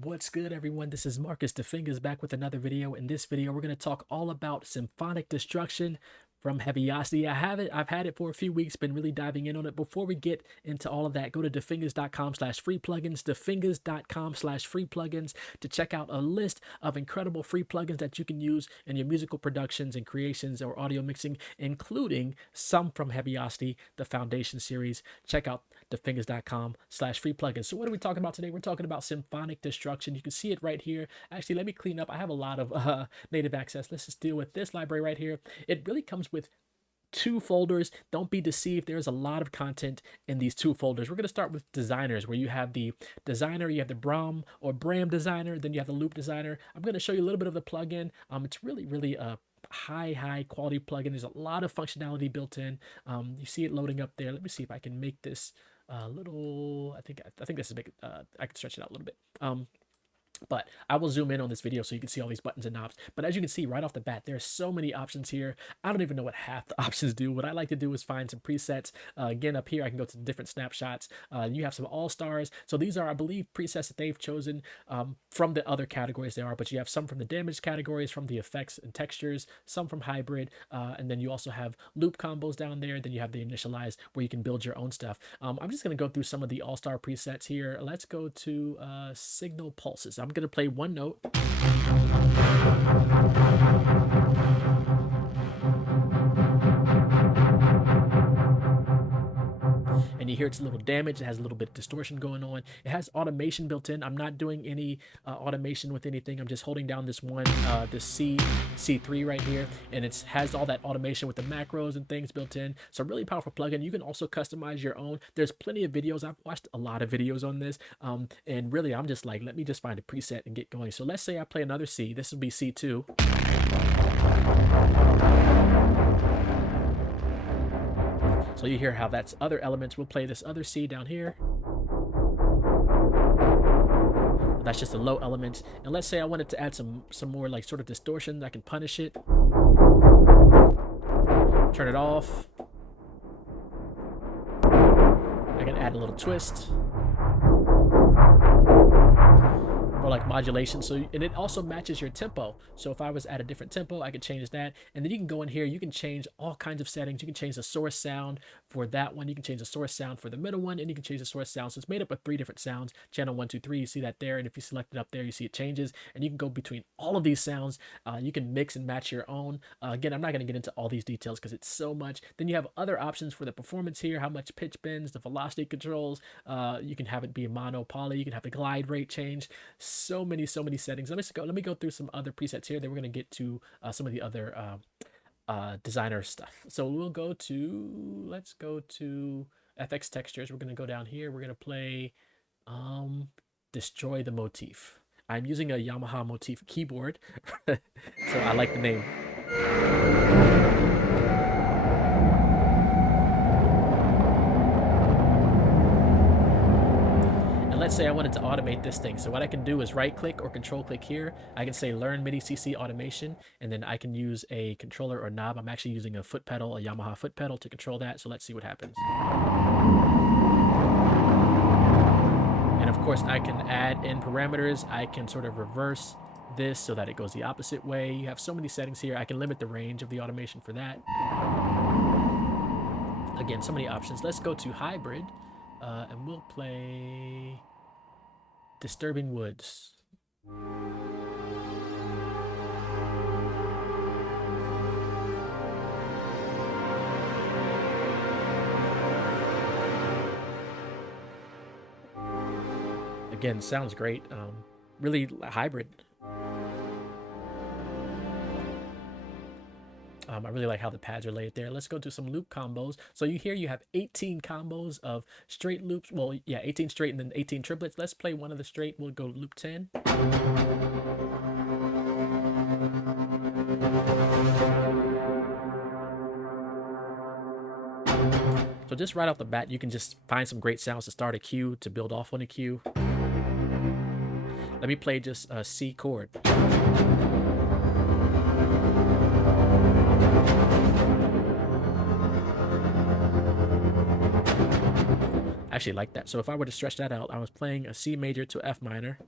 What's good, everyone? This is Marcus the Fingaz back with another video. In this video, we're going to talk all about Symphonic Destruction from Heavyocity. I've had it for a few weeks, been really diving in on it. Before we get into all of that, go to defingaz.com/free plugins, defingaz.com/free plugins to check out a list of incredible free plugins that you can use in your musical productions and creations or audio mixing, including some from Heavyocity, the Foundation series. Check out defingaz.com/free plugins. So what are we talking about today? We're talking about Symphonic Destruction. You can see it right here. Actually, let me clean up. I have a lot of native access. Let's just deal with this library right here. It really comes with two folders. Don't be deceived. There's a lot of content in these two folders. We're going to start with designers, where you have the designer, you have the Braam Designer, then you have the loop designer. I'm going to show you a little bit of the plugin. It's really a high quality plugin. There's a lot of functionality built in. You see it loading up there. Let me see if I can make this a little. I think this is big. I can stretch it out a little bit. But I will zoom in on this video so you can see all these buttons and knobs. But as you can see right off the bat, there's so many options here. I don't even know what half the options do. What I like to do is find some presets. Again, up here, I can go to different snapshots. You have some all-stars. So these are, I believe, presets that they've chosen from the other categories there are. But you have some from the damage categories, from the effects and textures, some from hybrid. And then you also have loop combos down there. Then you have the initialize, where you can build your own stuff. I'm just going to go through some of the all-star presets here. Let's go to signal pulses. I'm going to play one note. And you hear it's a little damage. It has a little bit of distortion going on. It has automation built in. I'm not doing any automation with anything. I'm just holding down this one, this C3 right here, and it has all that automation with the macros and things built in. So really powerful plugin. You can also customize your own. There's plenty of videos. I've watched a lot of videos on this, and really I'm just like, let me just find a preset and get going. So let's say I play another C. This will be C2. So you hear how that's other elements. We'll play this other C down here. That's just a low element. And let's say I wanted to add some more like sort of distortion. I can punish it. Turn it off. I can add a little twist. Or like modulation. So, and it also matches your tempo. So if I was at a different tempo, I could change that. And then you can go in here, you can change all kinds of settings. You can change the source sound for that one. You can change the source sound for the middle one, and you can change the source sound. So it's made up of 3 different sounds. Channel 1, 2, 3, you see that there. And if you select it up there, you see it changes. And you can go between all of these sounds. You can mix and match your own. Again, I'm not going to get into all these details because it's so much. Then you have other options for the performance here, how much pitch bends, the velocity controls. You can have it be a mono, poly. You can have the glide rate change. So many settings. Let me go through some other presets here. Then we're going to get to some of the other designer stuff. So let's go to FX textures. We're going to go down here. We're going to play Destroy the Motif. I'm using a Yamaha Motif keyboard, so I like the name. Let's say I wanted to automate this thing. So what I can do is right click or control click here. I can say learn MIDI CC automation, and then I can use a controller or knob. I'm actually using a foot pedal, a Yamaha foot pedal, to control that. So let's see what happens. And of course I can add in parameters. I can sort of reverse this so that it goes the opposite way. You have so many settings here. I can limit the range of the automation for that. Again, so many options. Let's go to hybrid, and we'll play Disturbing Woods. Again, sounds great. Really hybrid. I really like how the pads are laid there. Let's go to some loop combos. So you have 18 combos of straight loops. Well, yeah, 18 straight and then 18 triplets. Let's play one of the straight. We'll go loop 10. So just right off the bat, you can just find some great sounds to start a cue, to build off on a cue. Let me play just a C chord. actually like that. So if I were to stretch that out, I was playing a C major to F minor.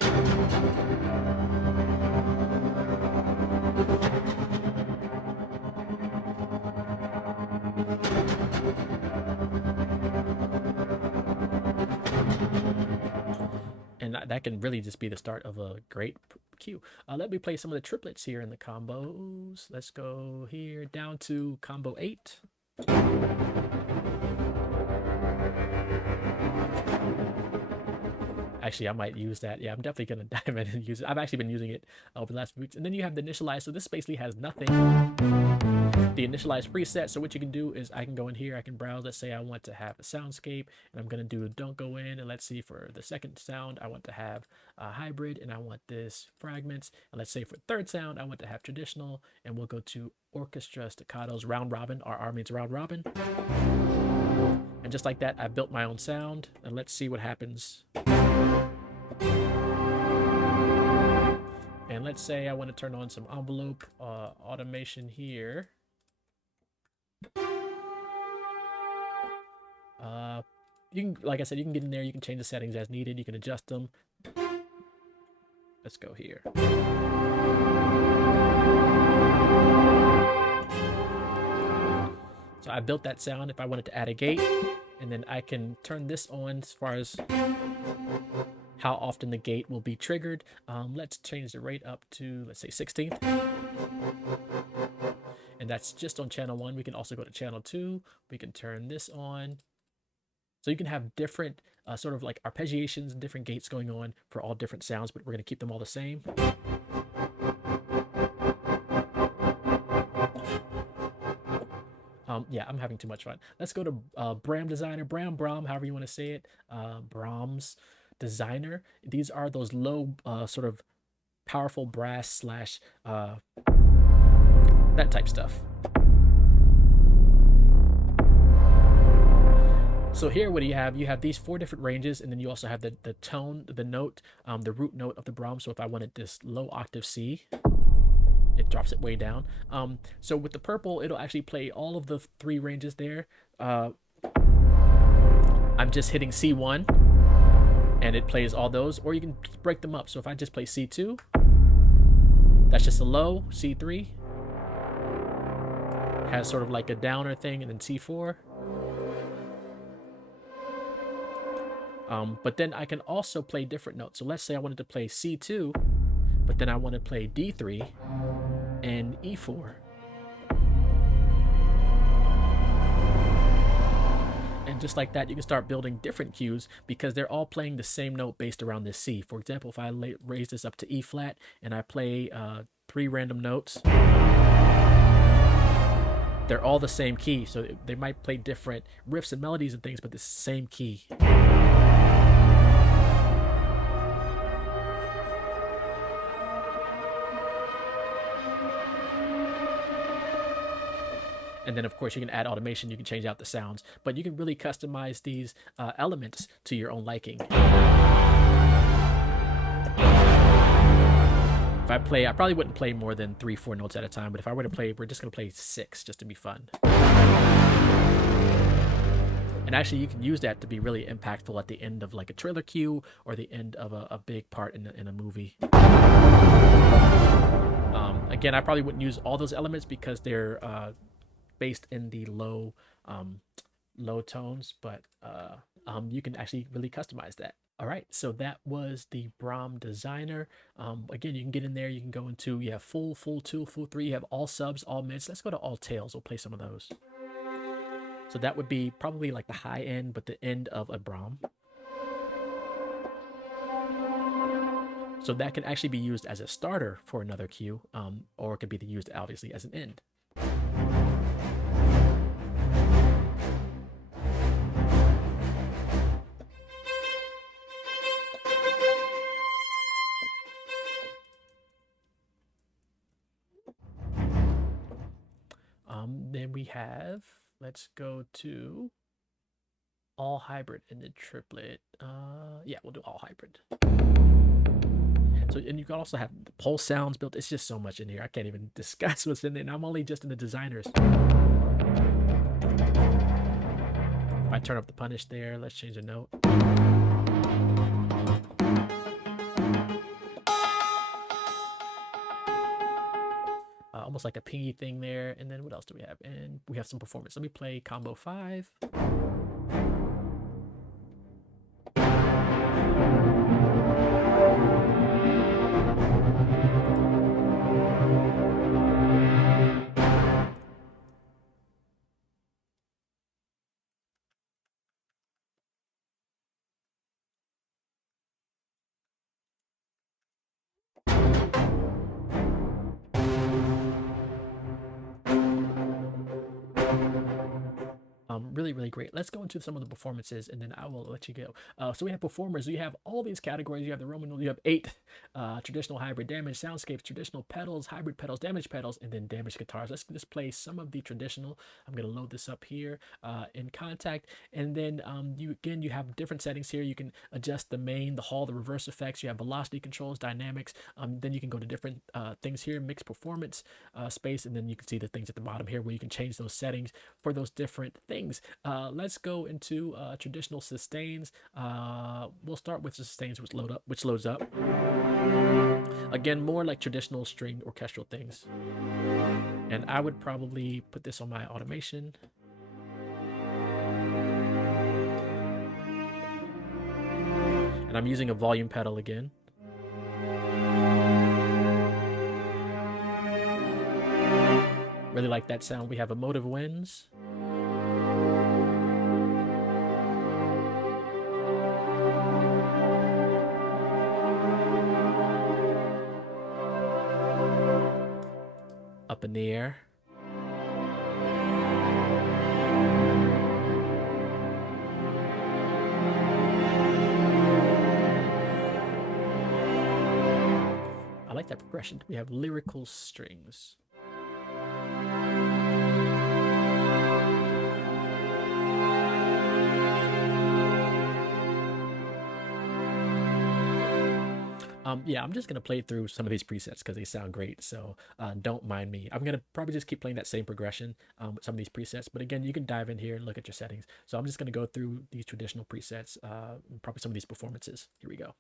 And that can really just be the start of a great cue. Let me play some of the triplets here in the combos. Let's go here down to combo 8. Actually, I might use that. Yeah, I'm definitely going to dive in and use it. I've actually been using it over the last few weeks. And then you have the initialize. So this basically has nothing. The initialize preset. So what you can do is I can go in here. I can browse. Let's say I want to have a soundscape. And I'm going to do don't go in. And let's see for the second sound, I want to have a hybrid. And I want this fragments. And let's say for third sound, I want to have traditional. And we'll go to orchestra staccatos round robin. R means round robin. And just like that, I built my own sound. And let's see what happens. And let's say I want to turn on some envelope automation here. You can, like I said, you can get in there. You can change the settings as needed. You can adjust them. Let's go here. So I built that sound. If I wanted to add a gate, and then I can turn this on as far as how often the gate will be triggered. Let's change the rate up to, let's say 16th. And that's just on channel 1. We can also go to channel 2. We can turn this on. So you can have different sort of like arpeggiations and different gates going on for all different sounds, but we're going to keep them all the same. Yeah, I'm having too much fun. Let's go to Braam Designer, Braam, however you want to say it. Braam's Designer. These are those low sort of powerful brass slash that type stuff. So here, what do you have? You have these 4 different ranges, and then you also have the tone, the note, the root note of the Braam. So if I wanted this low octave C, it drops it way down. So with the purple, it'll actually play all of the 3 ranges there. I'm just hitting C1, and it plays all those, or you can break them up. So if I just play C2, that's just a low. C3 has sort of like a downer thing, and then C4. But then I can also play different notes. So let's say I wanted to play C2, but then I want to play D3 and E4. And just like that, you can start building different cues because they're all playing the same note based around this C. For example, if I raise this up to E flat and I play 3 random notes, they're all the same key. So they might play different riffs and melodies and things, but the same key. And then, of course, you can add automation. You can change out the sounds. But you can really customize these elements to your own liking. If I play, I probably wouldn't play more than 3-4 notes at a time. But if I were to play, we're just going to play 6 just to be fun. And actually, you can use that to be really impactful at the end of like a trailer cue or the end of a big part in a movie. Again, I probably wouldn't use all those elements because they're based in the low tones, but you can actually really customize that. All right, so that was the Braam Designer. Again, you can get in there. You can go into, you have full 2, full 3. You have all subs, all mids. Let's go to all tails. We'll play some of those. So that would be probably like the high end, but the end of a Braam. So that can actually be used as a starter for another cue, or it could be used obviously as an end. Then we have, let's go to all hybrid in the triplet. Yeah, we'll do all hybrid. So, and you can also have the pulse sounds built. It's just so much in here. I can't even discuss what's in it. And I'm only just in the designers. If I turn up the punish there, let's change the note. Almost like a pingy thing there. And then what else do we have? And we have some performance. Let me play combo 5. Really great. Let's go into some of the performances and then I will let you go. So we have performers. You have all these categories. You have the Roman, you have 8 traditional, hybrid, damage, soundscapes, traditional pedals, hybrid pedals, damage pedals, and then damaged guitars. Let's just play some of the traditional. I'm going to load this up here in Kontakt. And then you have different settings here. You can adjust the main, the hall, the reverse effects. You have velocity controls, dynamics. Then you can go to different things here, mix performance space, and then you can see the things at the bottom here where you can change those settings for those different things. Let's go into traditional sustains. We'll start with sustains, which loads up. Again, more like traditional string orchestral things. And I would probably put this on my automation. And I'm using a volume pedal again. Really like that sound. We have emotive winds. Up in the air. I like that progression. We have lyrical strings. Yeah, I'm just going to play through some of these presets because they sound great, so don't mind me. I'm going to probably just keep playing that same progression with some of these presets, but again, you can dive in here and look at your settings. So I'm just going to go through these traditional presets, probably some of these performances. Here we go.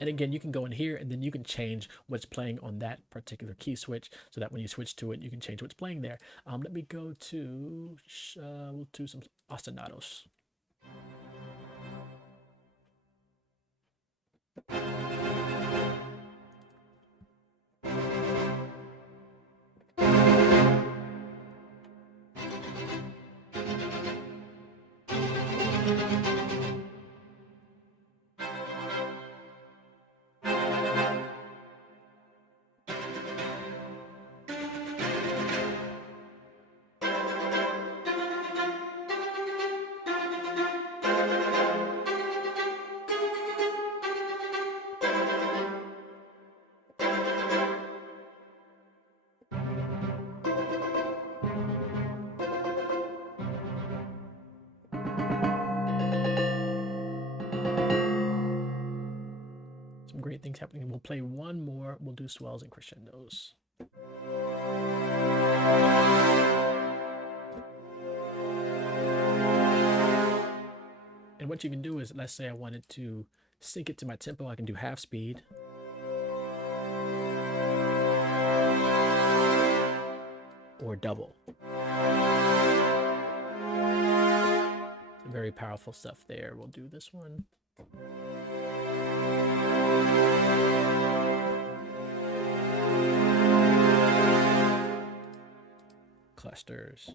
And again, you can go in here and then you can change what's playing on that particular key switch so that when you switch to it, you can change what's playing there. Let me go to, we'll do some ostinatos. Some great things happening. We'll play one more. We'll do swells and crescendos. And what you can do is, let's say I wanted to sync it to my tempo, I can do half speed. Or double. Some very powerful stuff there. We'll do this one. Clusters.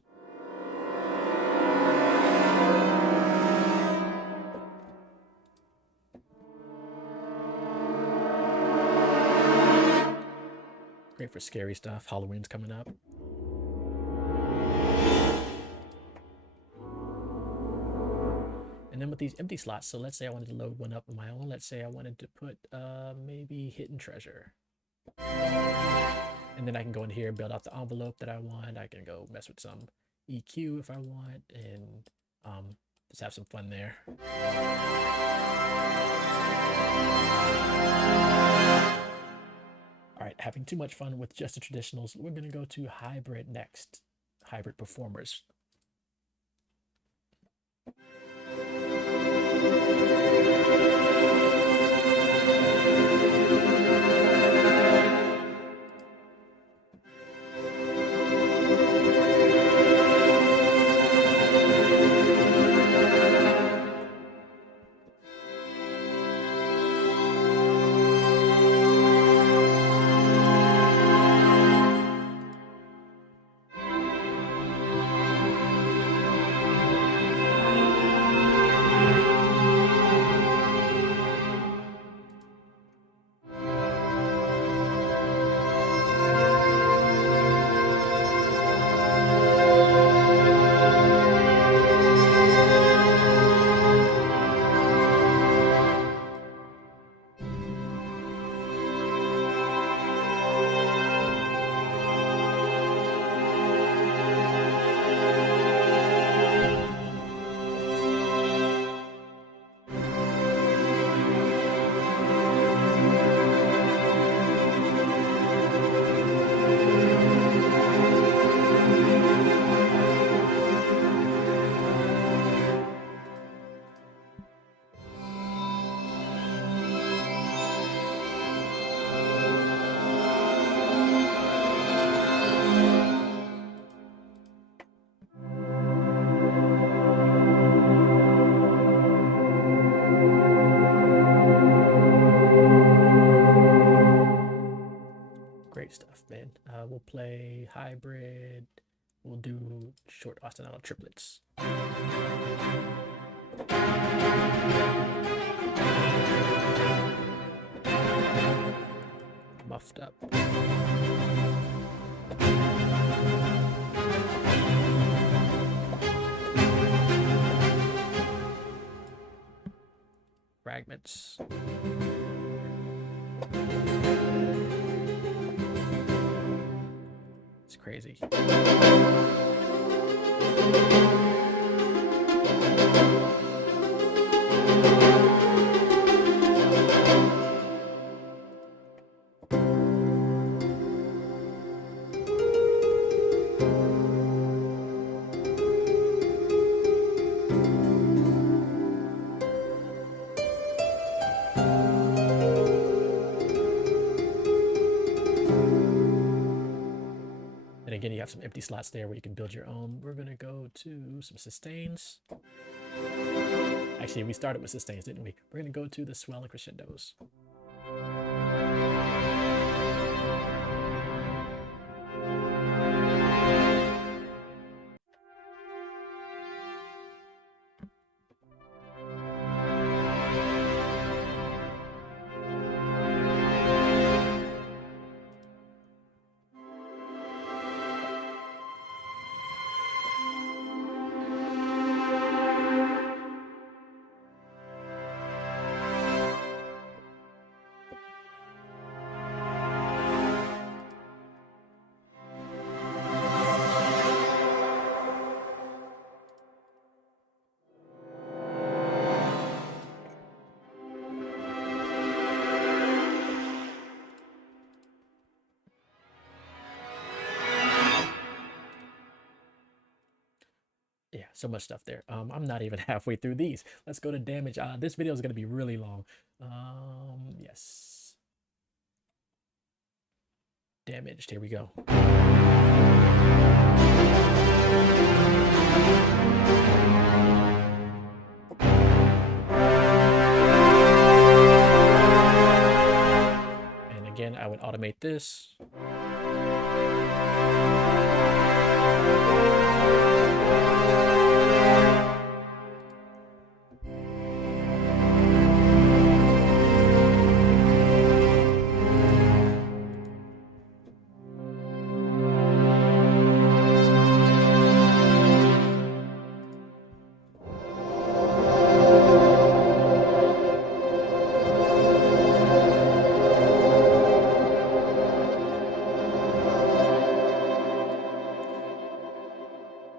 Great for scary stuff. Halloween's coming up. And then with these empty slots, so let's say I wanted to load one up on my own. Let's say I wanted to put maybe Hidden Treasure. And then I can go in here and build out the envelope that I want. I can go mess with some EQ if I want, and just have some fun there. All right, having too much fun with just the traditionals, we're going to go to hybrid next. Hybrid performers. Stuff, man. We'll play hybrid. We'll do short ostinato triplets. Muffed up. Fragments. Crazy. Again, you have some empty slots there where you can build your own. We're going to go to some sustains. Actually, we started with sustains, didn't we? We're going to go to the swell and crescendos. Yeah, so much stuff there. I'm not even halfway through these. Let's go to damage. This video is going to be really long. Yes. Damaged. Here we go. And again, I would automate this.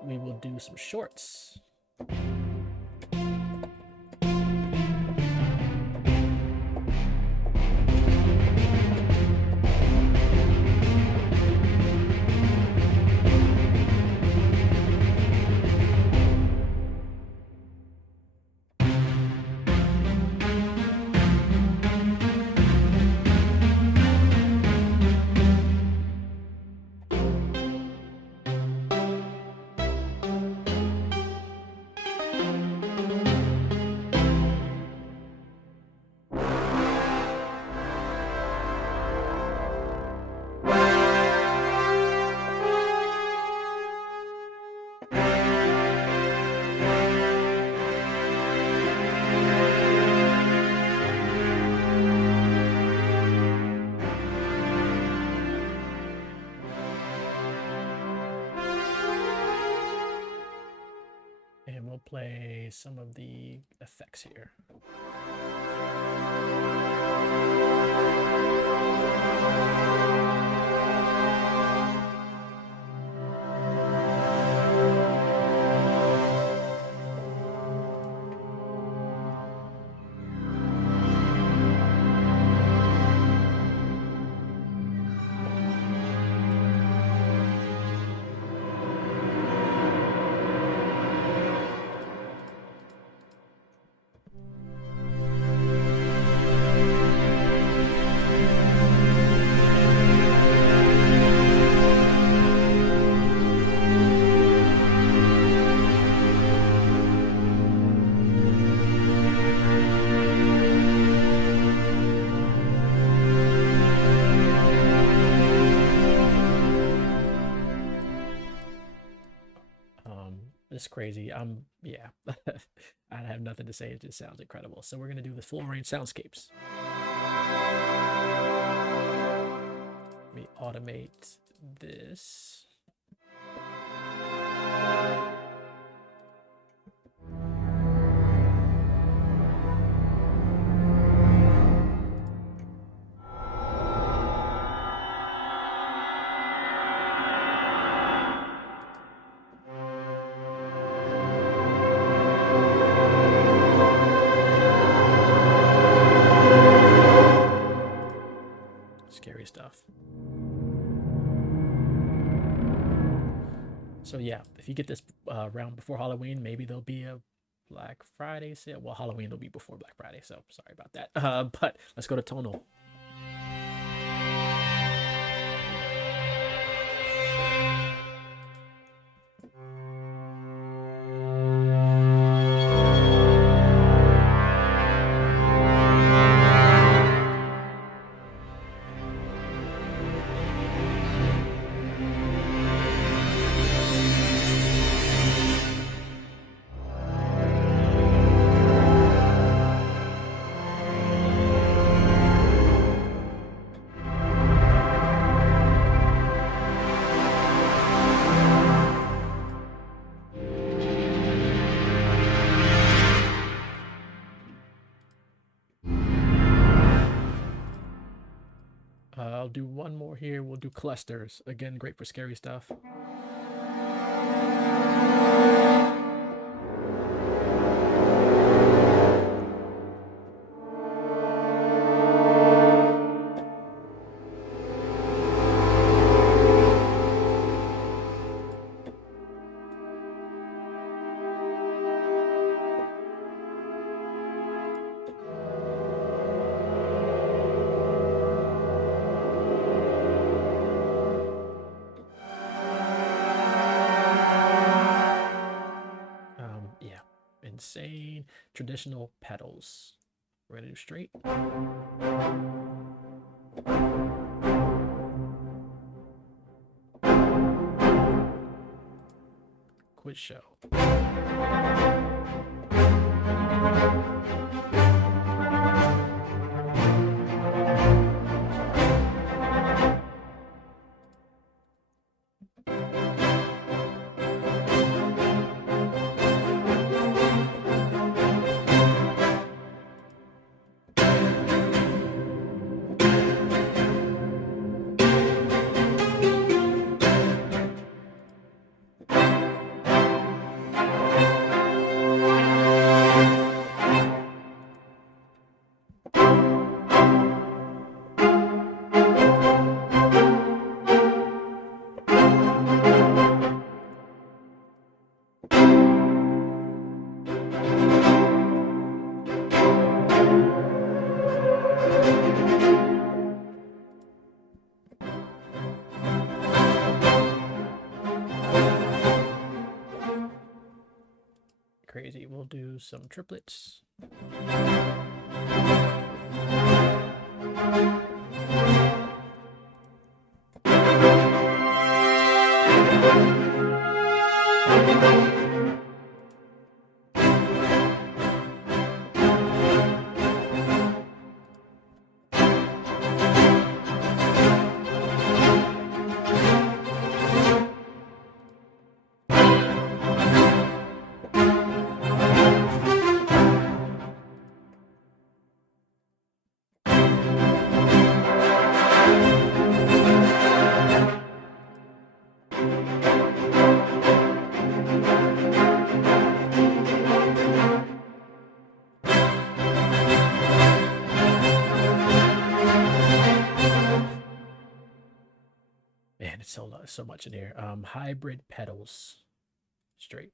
we will do some shorts. And we'll play some of the effects here. It's crazy. Yeah, I have nothing to say. It just sounds incredible. So we're going to do the full range soundscapes. Let me automate this. Scary stuff. So yeah, if you get this round before Halloween, maybe there'll be a Black Friday sale. Well, Halloween will be before Black Friday, so sorry about that. But let's go to tonal. I'll do one more here. We'll do clusters. Again, great for scary stuff. Insane traditional pedals. We're gonna do straight. Quiz show. crazy. We'll do some triplets. Man, it's so much in here. Hybrid pedals, straight.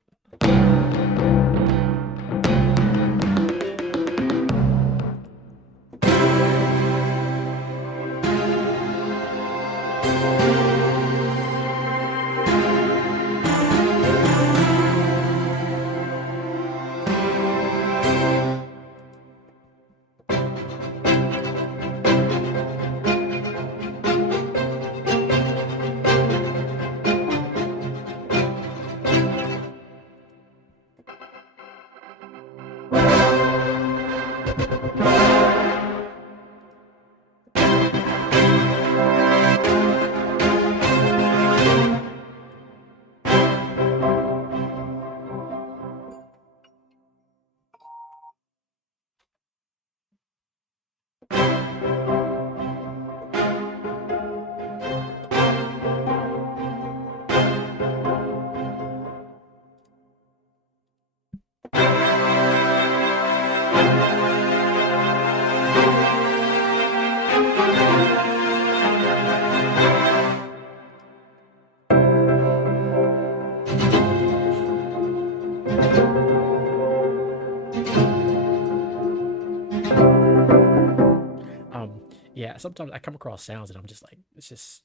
Yeah, sometimes I come across sounds and I'm just like, it's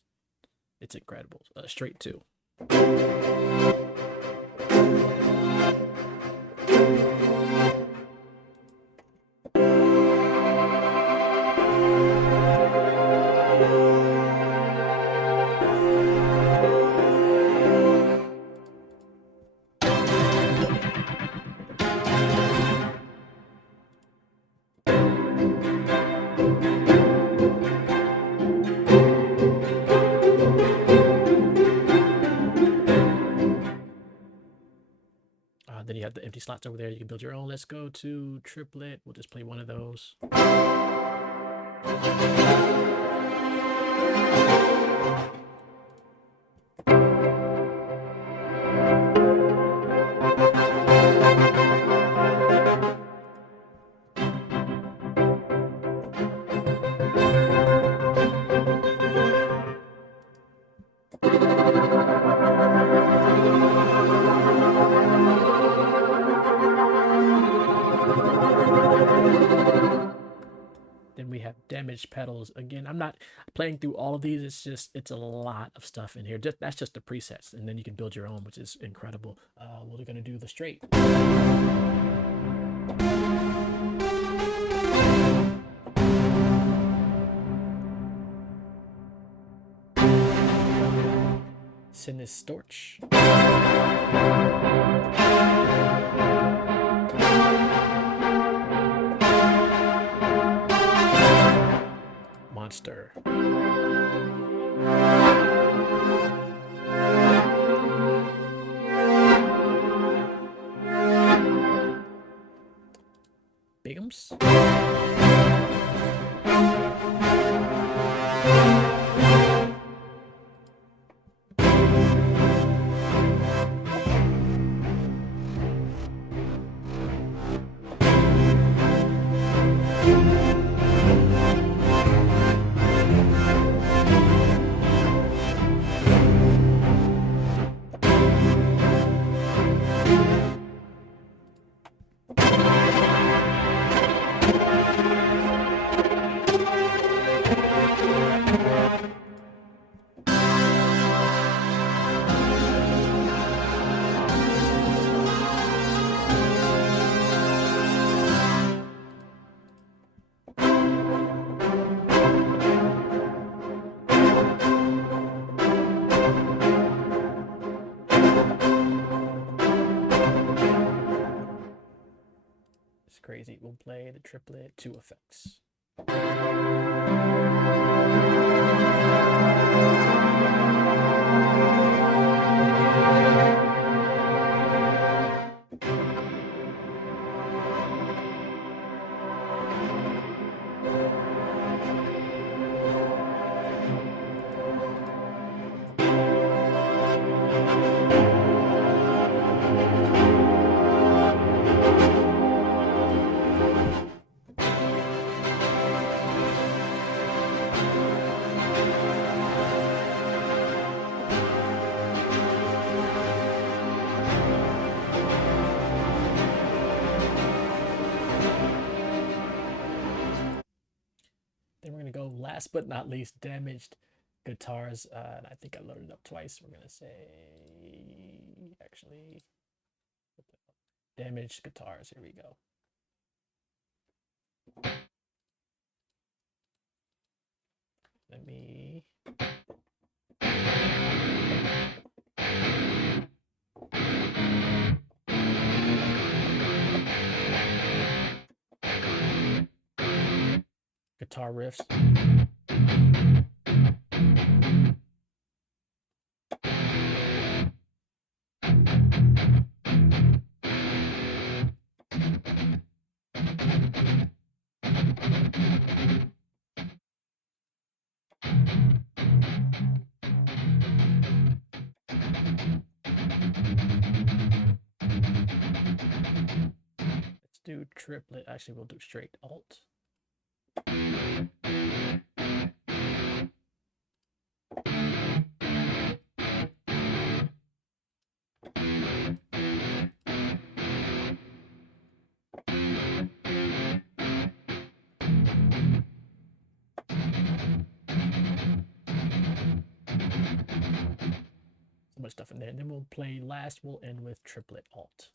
incredible. Straight two. Then you have the empty slots over there. You can build your own. Let's go to triplet. We'll just play one of those. Then we have damaged pedals. Again, I'm not playing through all of these. It's a lot of stuff in here. That's just the presets, and then you can build your own, which is incredible. We're gonna do the straight. Sinistorch. Monster. Bigums. crazy. We'll play the triplet 2 effects. Then we're going to go last but not least, damaged guitars. And I think I loaded it up twice. We're going to say, actually, damaged guitars. Here we go. Let me... guitar riffs. Let's do triplet. Actually, we'll do straight alt. So much stuff in there. And then we'll play last, we'll end with triplet alt.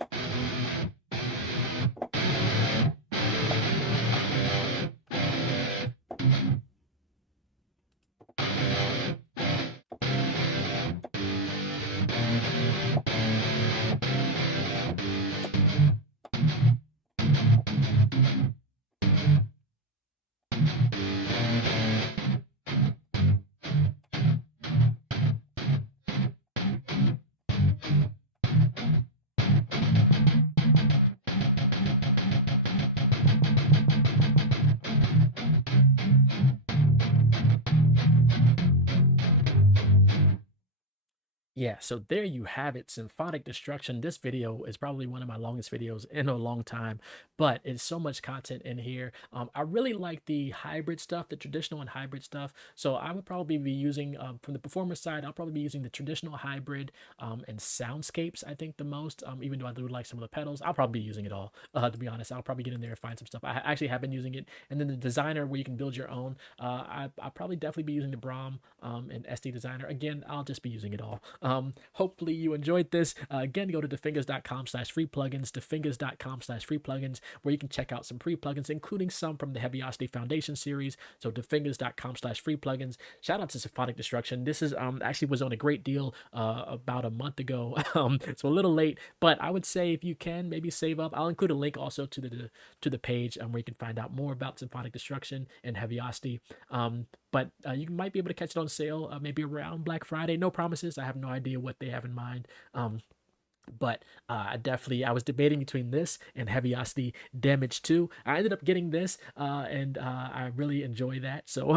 Yeah, so there you have it, Symphonic Destruction. This video is probably one of my longest videos in a long time, but it's so much content in here. I really like the hybrid stuff, the traditional and hybrid stuff. So I would probably be using, from the performer side, I'll probably be using the traditional hybrid and Soundscapes, I think the most, even though I do like some of the pedals. I'll probably be using it all, to be honest. I'll probably get in there and find some stuff. I actually have been using it. And then the Designer where you can build your own. I'll probably definitely be using the Braam and SD Designer. Again, I'll just be using it all. Hopefully you enjoyed this. Again, go to defingaz.com/free plugins, defingaz.com/free plugins, where you can check out some free plugins, including some from the Heavyocity Foundation series. So defingaz.com/free plugins. Shout out to Symphonic Destruction. This is actually was on a great deal about a month ago. So a little late, but I would say if you can maybe save up. I'll include a link also to the page where you can find out more about Symphonic Destruction and Heavyocity. But you might be able to catch it on sale maybe around Black Friday. No promises. I have no idea what they have in mind. But I was debating between this and Heavyocity Damage 2. I ended up getting this, and I really enjoy that. So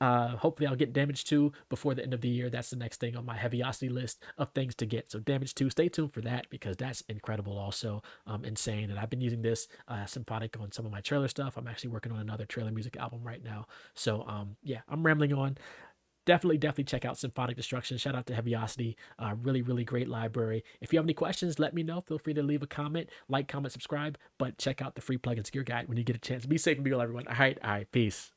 hopefully I'll get Damage 2 before the end of the year. That's the next thing on my Heavyocity list of things to get. So Damage 2, stay tuned for that, because that's incredible also, insane. And I've been using this Symphonic on some of my trailer stuff. I'm actually working on another trailer music album right now. So yeah, I'm rambling on. Definitely check out Symphonic Destruction. Shout out to Heavyocity. Really great library. If you have any questions, let me know. Feel free to leave a comment, like, comment, subscribe. But check out the free plugins gear guide when you get a chance. Be safe and be well, everyone. All right, peace.